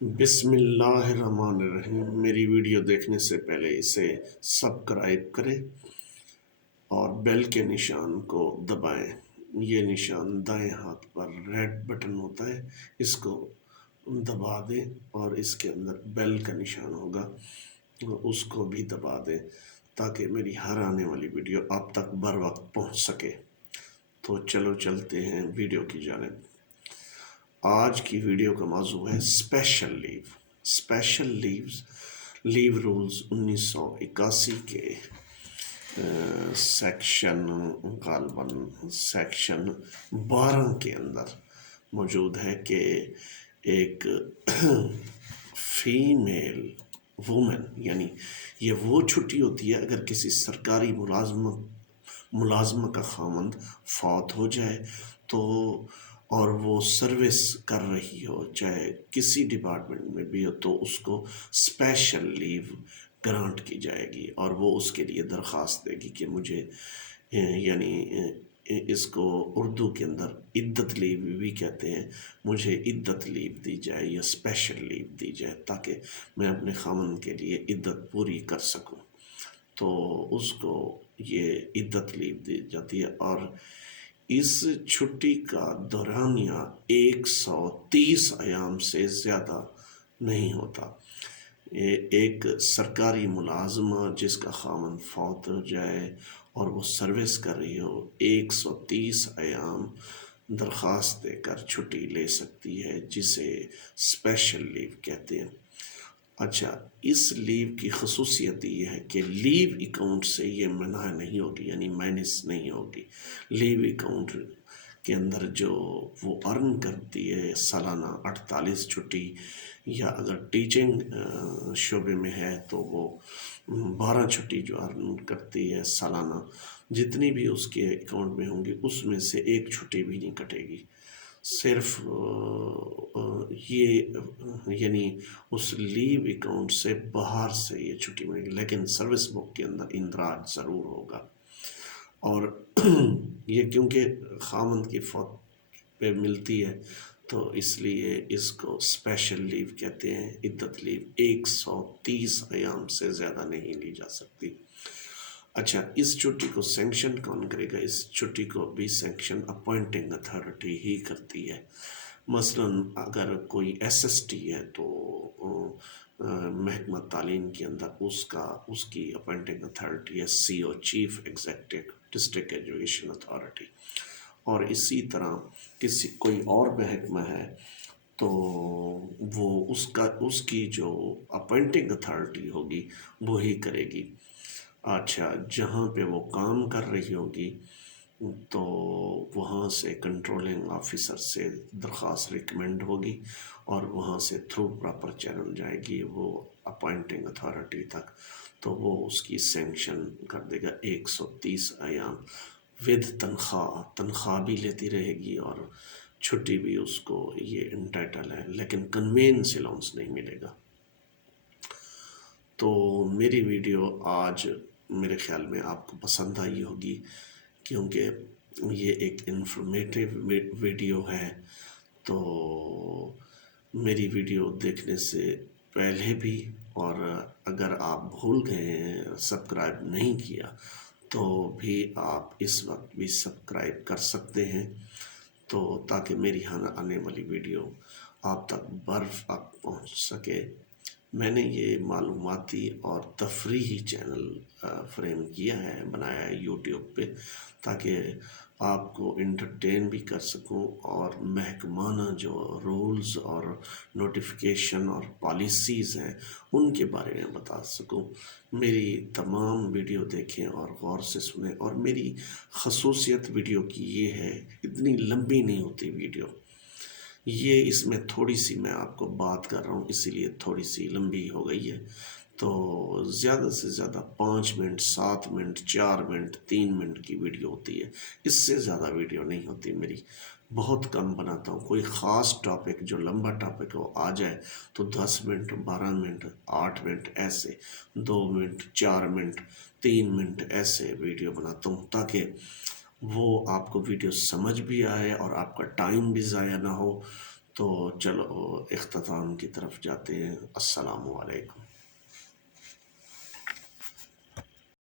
بسم اللہ الرحمن الرحیم۔ میری ویڈیو دیکھنے سے پہلے اسے سبسکرائب کریں اور بیل کے نشان کو دبائیں۔ یہ نشان دائیں ہاتھ پر ریڈ بٹن ہوتا ہے، اس کو دبا دیں اور اس کے اندر بیل کا نشان ہوگا، اس کو بھی دبا دیں تاکہ میری ہر آنے والی ویڈیو آپ تک بر وقت پہنچ سکے۔ تو چلو چلتے ہیں ویڈیو کی جانب۔ آج کی ویڈیو کا موضوع ہے اسپیشل لیو۔ اسپیشل لیو رولز 1981 کے سیکشن غالباً سیکشن 12 کے اندر موجود ہے کہ ایک فیمیل وومن، یعنی یہ وہ چھٹی ہوتی ہے اگر کسی سرکاری ملازمہ کا خاوند فوت ہو جائے تو، اور وہ سروس کر رہی ہو چاہے کسی ڈپارٹمنٹ میں بھی ہو، تو اس کو اسپیشل لیو گرانٹ کی جائے گی اور وہ اس کے لیے درخواست دے گی کہ مجھے یعنی اس کو اردو کے اندر عدت لیو بھی کہتے ہیں، مجھے عدت لیو دی جائے یا اسپیشل لیو دی جائے تاکہ میں اپنے خاوند کے لیے عدت پوری کر سکوں۔ تو اس کو یہ عدت لیو دی جاتی ہے اور اس چھٹی کا دورانیہ 130 ایام سے زیادہ نہیں ہوتا۔ ایک سرکاری ملازمہ جس کا خاوند فوت ہو جائے اور وہ سروس کر رہی ہو، 130 ایام درخواست دے کر چھٹی لے سکتی ہے، جسے اسپیشل لیو کہتے ہیں۔ اچھا، اس لیو کی خصوصیت یہ ہے کہ لیو اکاؤنٹ سے یہ منع نہیں ہوگی، یعنی مائنس نہیں ہوگی۔ لیو اکاؤنٹ کے اندر جو وہ ارن کرتی ہے سالانہ 48 چھٹی، یا اگر ٹیچنگ شعبے میں ہے تو وہ 12 چھٹی جو ارن کرتی ہے سالانہ، جتنی بھی اس کے اکاؤنٹ میں ہوں گی اس میں سے ایک چھٹی بھی نہیں کٹے گی، صرف یہ یعنی اس لیو اکاؤنٹ سے باہر سے یہ چھٹی ملے گی، لیکن سروس بک کے اندر اندراج ضرور ہوگا۔ اور یہ کیونکہ خاوند کی فوت پہ ملتی ہے تو اس لیے اس کو اسپیشل لیو کہتے ہیں۔ عدت لیو 130 ایام سے زیادہ نہیں لی جا سکتی۔ اچھا، اس چھٹی کو سینکشن کون کرے گا؟ اس چھٹی کو بھی سینکشن اپوائنٹنگ اتھارٹی ہی کرتی ہے۔ مثلاً اگر کوئی ایس ایس ٹی ہے تو محکمہ تعلیم کے اندر اس کی اپوائنٹنگ اتھارٹی ہے C O, chief executive district education authority. اور اسی طرح کوئی اور محکمہ ہے تو وہ اس کی جو اپوائنٹنگ اتھارٹی ہوگی وہی کرے گی۔ اچھا، جہاں پہ وہ کام کر رہی ہوگی تو وہاں سے کنٹرولنگ آفیسر سے درخواست ریکمینڈ ہوگی اور وہاں سے تھرو پراپر چینل جائے گی وہ اپوائنٹنگ اتھارٹی تک، تو وہ اس کی سینکشن کر دے گا 130 ایام ود تنخواہ بھی لیتی رہے گی اور چھٹی بھی اس کو یہ انٹائٹل ہے، لیکن کنوینس الاؤنس نہیں ملے گا۔ تو میری ویڈیو آج میرے خیال میں آپ کو پسند آئی ہوگی، کیونکہ یہ ایک انفارمیٹیو ویڈیو ہے۔ تو میری ویڈیو دیکھنے سے پہلے بھی، اور اگر آپ بھول گئے ہیں سبسکرائب نہیں کیا تو بھی آپ اس وقت بھی سبسکرائب کر سکتے ہیں، تو تاکہ میری آنے والی ویڈیو آپ تک وقت پہنچ سکے۔ میں نے یہ معلوماتی اور تفریحی چینل فریم کیا ہے، بنایا ہے یوٹیوب پہ، تاکہ آپ کو انٹرٹین بھی کر سکوں اور محکمانہ جو رولز اور نوٹیفیکیشن اور پالیسیز ہیں ان کے بارے میں بتا سکوں۔ میری تمام ویڈیو دیکھیں اور غور سے سنیں، اور میری خصوصیت ویڈیو کی یہ ہے اتنی لمبی نہیں ہوتی ویڈیو، یہ اس میں تھوڑی سی میں آپ کو بات کر رہا ہوں اسی لیے تھوڑی سی لمبی ہو گئی ہے۔ تو زیادہ سے زیادہ 5 منٹ، 7 منٹ، 4 منٹ، 3 منٹ کی ویڈیو ہوتی ہے، اس سے زیادہ ویڈیو نہیں ہوتی میری، بہت کم بناتا ہوں۔ کوئی خاص ٹاپک جو لمبا ٹاپک ہو آ جائے تو 10 منٹ، 12 منٹ، 8 منٹ ایسے، 2 منٹ، 4 منٹ، 3 منٹ ایسے ویڈیو بناتا ہوں تاکہ وہ آپ کو ویڈیو سمجھ بھی آئے اور آپ کا ٹائم بھی ضائع نہ ہو۔ تو چلو اختتام کی طرف جاتے ہیں۔ السلام علیکم۔